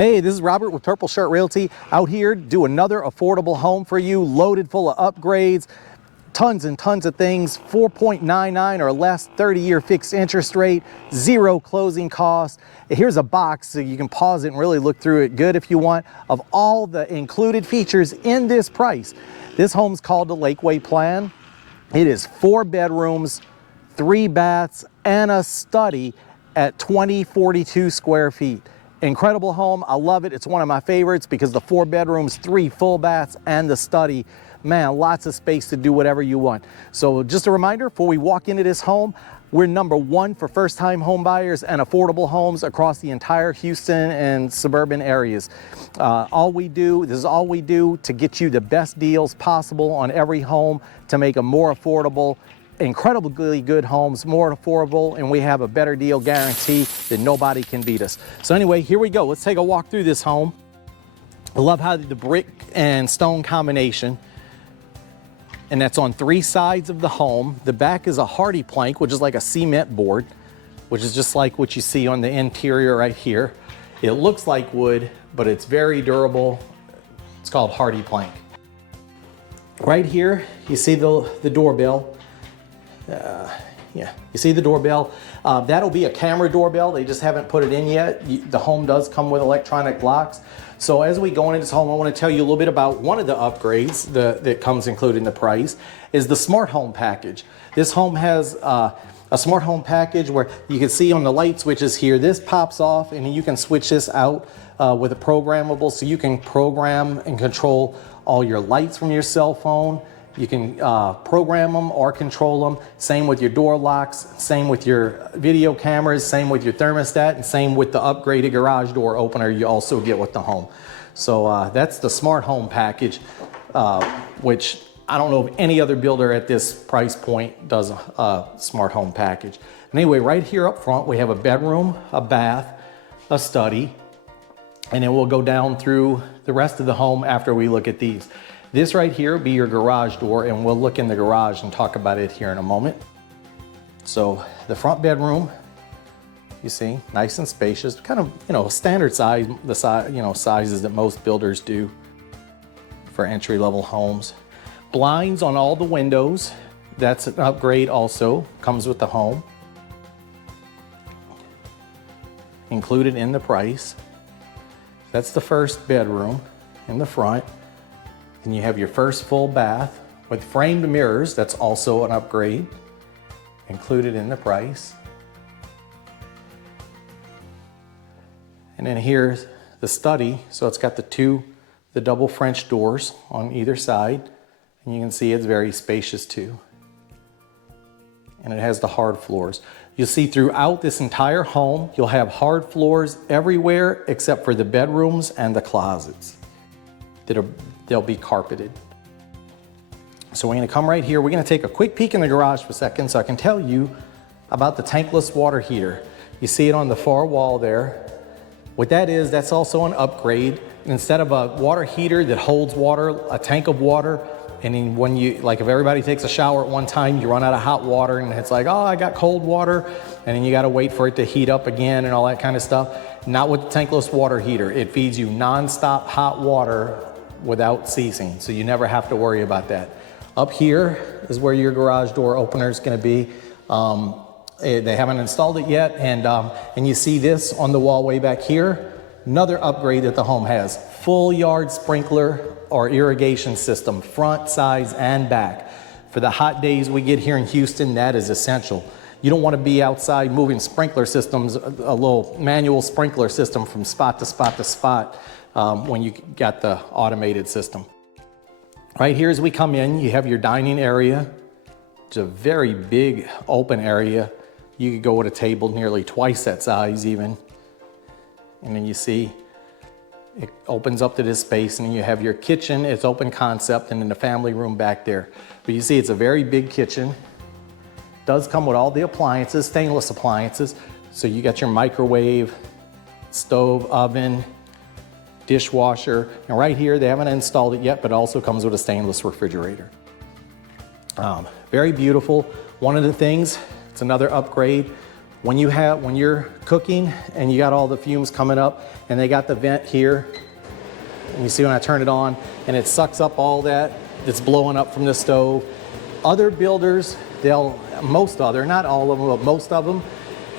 Hey, this is Robert with Purple Shirt Realty, out here to do another affordable home for you, loaded full of upgrades, tons and tons of things, 4.99 or less, 30-year fixed interest rate, zero closing costs. Here's a box so you can pause it and really look through it good if you want, of all the included features in this price. This home's called the Lakeway Plan. It is 4 bedrooms, 3 baths, and a study at 2042 square feet. Incredible home. I love it. It's one of my favorites because the 4 bedrooms, 3 full baths, and the study, man, lots of space to do whatever you want. So just a reminder, before we walk into this home, we're #1 for first-time home buyers and affordable homes across the entire Houston and suburban areas. This is all we do to get you the best deals possible on every home to make them more affordable, incredibly good homes, more affordable, and we have a better deal guarantee that nobody can beat us. So anyway, here we go. Let's take a walk through this home. I love how the brick and stone combination, and that's on 3 sides of the home. The back is a hardy plank, which is like a cement board, which is just like what you see on the interior right here. It looks like wood, but it's very durable. It's called hardy plank. Right here, you see the doorbell. You see the doorbell. That'll be a camera doorbell. They just haven't put it in yet. The home does come with electronic locks. So as we go into this home, I want to tell you a little bit about one of the upgrades that comes included in the price is the smart home package. This home has a smart home package where you can see on the light switches here, this pops off and you can switch this out with a programmable, so you can program and control all your lights from your cell phone. You can program them or control them. Same with your door locks, same with your video cameras, same with your thermostat, and same with the upgraded garage door opener you also get with the home. So that's the smart home package, which I don't know if any other builder at this price point does a smart home package. Anyway, right here up front, we have a bedroom, a bath, a study, and then we'll go down through the rest of the home after we look at these. This right here will be your garage door, and we'll look in the garage and talk about it here in a moment. So the front bedroom, you see, nice and spacious, kind of, standard size, the size, sizes that most builders do for entry-level homes. Blinds on all the windows, that's an upgrade also, comes with the home. Included in the price. That's the first bedroom in the front. And you have your first full bath with framed mirrors. That's also an upgrade included in the price. And then here's the study. So it's got the double French doors on either side. And you can see it's very spacious too. And it has the hard floors. You'll see throughout this entire home, you'll have hard floors everywhere except for the bedrooms and the closets. They'll be carpeted. So we're gonna come right here. We're gonna take a quick peek in the garage for a second so I can tell you about the tankless water heater. You see it on the far wall there. What that is, that's also an upgrade. Instead of a water heater that holds water, a tank of water, and then when if everybody takes a shower at one time, you run out of hot water and it's like, oh, I got cold water, and then you gotta wait for it to heat up again and all that kind of stuff. Not with the tankless water heater. It feeds you nonstop hot water without ceasing, so you never have to worry about that. Up here is where your garage door opener is going to be. They haven't installed it yet, and you see this on the wall way back here. Another upgrade that the home has: full yard sprinkler or irrigation system, front, sides, and back. For the hot days we get here in Houston, that is essential. You don't want to be outside moving sprinkler systems, a little manual sprinkler system from spot to spot to spot. When you got the automated system. Right here as we come in, you have your dining area. It's a very big open area. You could go with a table nearly twice that size even. And then you see it opens up to this space, and then you have your kitchen. It's open concept, and then the family room back there. But you see it's a very big kitchen. Does come with all the appliances, stainless appliances. So you got your microwave, stove, oven, dishwasher, and right here they haven't installed it yet, but it also comes with a stainless refrigerator. Very beautiful. One of the things, it's another upgrade. When you're cooking and you got all the fumes coming up and they got the vent here, and you see when I turn it on and it sucks up all that that's blowing up from the stove. Other builders, not all of them, but most of them,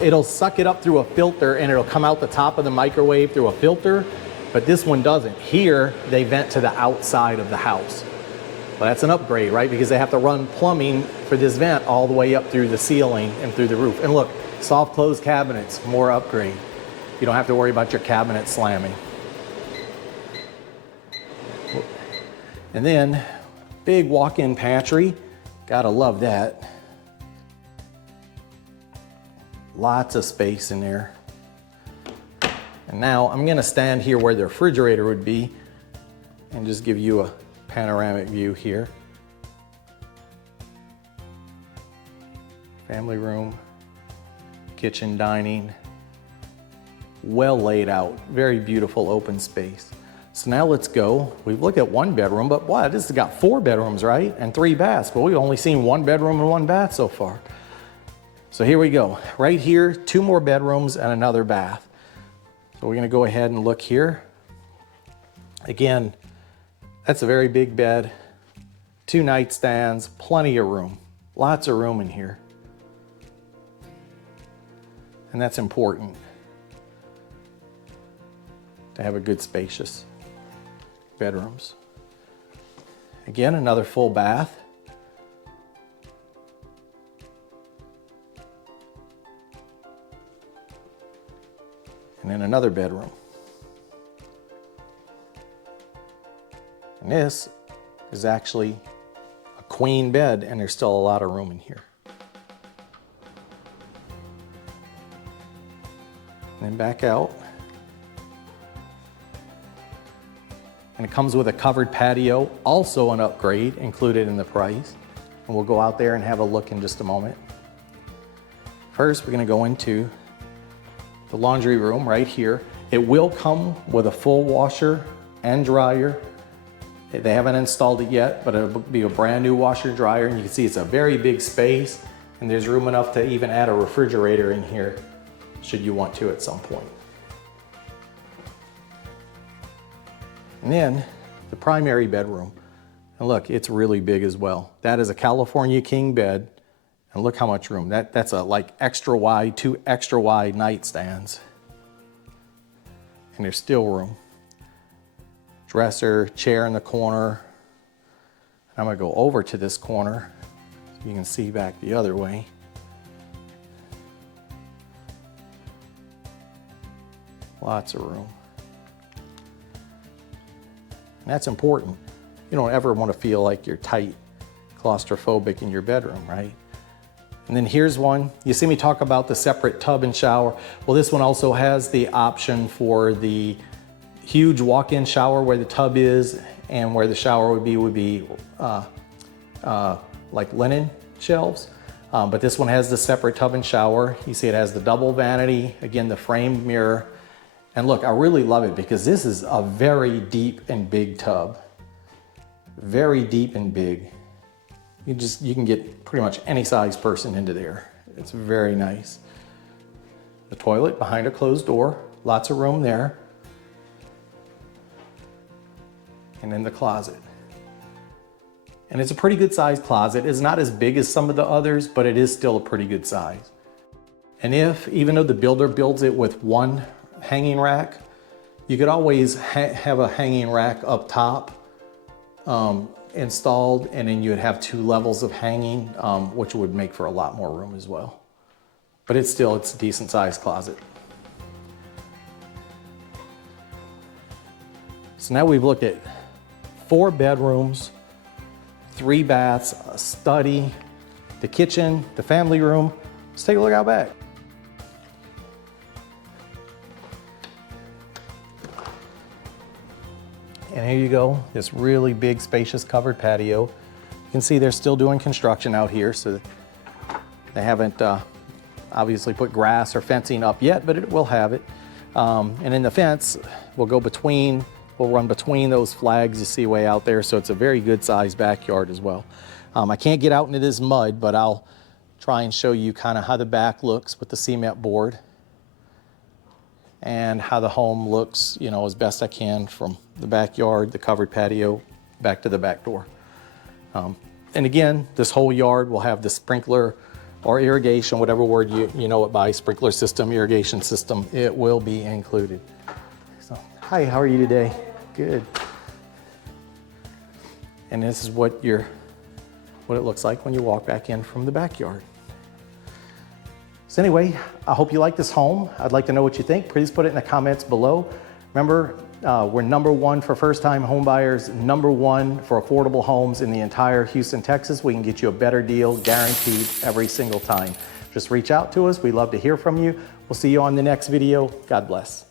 it'll suck it up through a filter and it'll come out the top of the microwave through a filter, but this one doesn't. Here, they vent to the outside of the house. Well, that's an upgrade, right? Because they have to run plumbing for this vent all the way up through the ceiling and through the roof. And look, soft close cabinets, more upgrade. You don't have to worry about your cabinet slamming. And then, big walk-in pantry. Gotta love that. Lots of space in there. And now I'm gonna stand here where the refrigerator would be and just give you a panoramic view here. Family room, kitchen, dining, well laid out, very beautiful open space. So now let's go. We've looked at one bedroom, but wow, this has got 4 bedrooms, right? And 3 baths, but we've only seen 1 bedroom and 1 bath so far. So here we go. Right here, 2 more bedrooms and another bath. So we're gonna go ahead and look here. Again, that's a very big bed, 2 nightstands, plenty of room, lots of room in here. And that's important, to have a good spacious bedrooms. Again, another full bath. And then another bedroom. And this is actually a queen bed, and there's still a lot of room in here. And then back out. And it comes with a covered patio, also an upgrade included in the price. And we'll go out there and have a look in just a moment. First, we're gonna go into the laundry room right here. It will come with a full washer and dryer. They haven't installed it yet, but it'll be a brand new washer dryer, and you can see it's a very big space, and there's room enough to even add a refrigerator in here, should you want to at some point. And then the primary bedroom. And look, it's really big as well. That is a California king bed, and look how much room. That's a like extra wide, 2 extra wide nightstands. And there's still room. Dresser, chair in the corner. I'm gonna go over to this corner so you can see back the other way. Lots of room. And that's important. You don't ever want to feel like you're tight, claustrophobic in your bedroom, right? And then here's one. You see me talk about the separate tub and shower. Well, this one also has the option for the huge walk-in shower where the tub is, and where the shower would be like linen shelves. But this one has the separate tub and shower. You see it has the double vanity, again, the framed mirror. And look, I really love it because this is a very deep and big tub. Very deep and big. You can get pretty much any size person into there. It's very nice. The toilet behind a closed door, lots of room there. And then the closet. And it's a pretty good sized closet. It's not as big as some of the others, but it is still a pretty good size. And even though the builder builds it with 1 hanging rack, you could always have a hanging rack up top installed, and then you'd have 2 levels of hanging, which would make for a lot more room as well. But it's a decent sized closet. So now we've looked at 4 bedrooms, 3 baths, a study, the kitchen, the family room. Let's take a look out back. And here you go, this really big, spacious covered patio. You can see they're still doing construction out here, so they haven't obviously put grass or fencing up yet, but it will have it. And in the fence, we'll run between those flags you see way out there, so it's a very good sized backyard as well. I can't get out into this mud, but I'll try and show you kind of how the back looks with the cement board and how the home looks, you know, as best I can from the backyard, the covered patio, back to the back door. And again, this whole yard will have the sprinkler or irrigation, whatever word you know it by, sprinkler system, irrigation system, it will be included. So, hi, how are you today? Good. And this is what it looks like when you walk back in from the backyard. So anyway, I hope you like this home. I'd like to know what you think. Please put it in the comments below. Remember, we're #1 for first-time home buyers, #1 for affordable homes in the entire Houston, Texas. We can get you a better deal, guaranteed, every single time. Just reach out to us. We'd love to hear from you. We'll see you on the next video. God bless.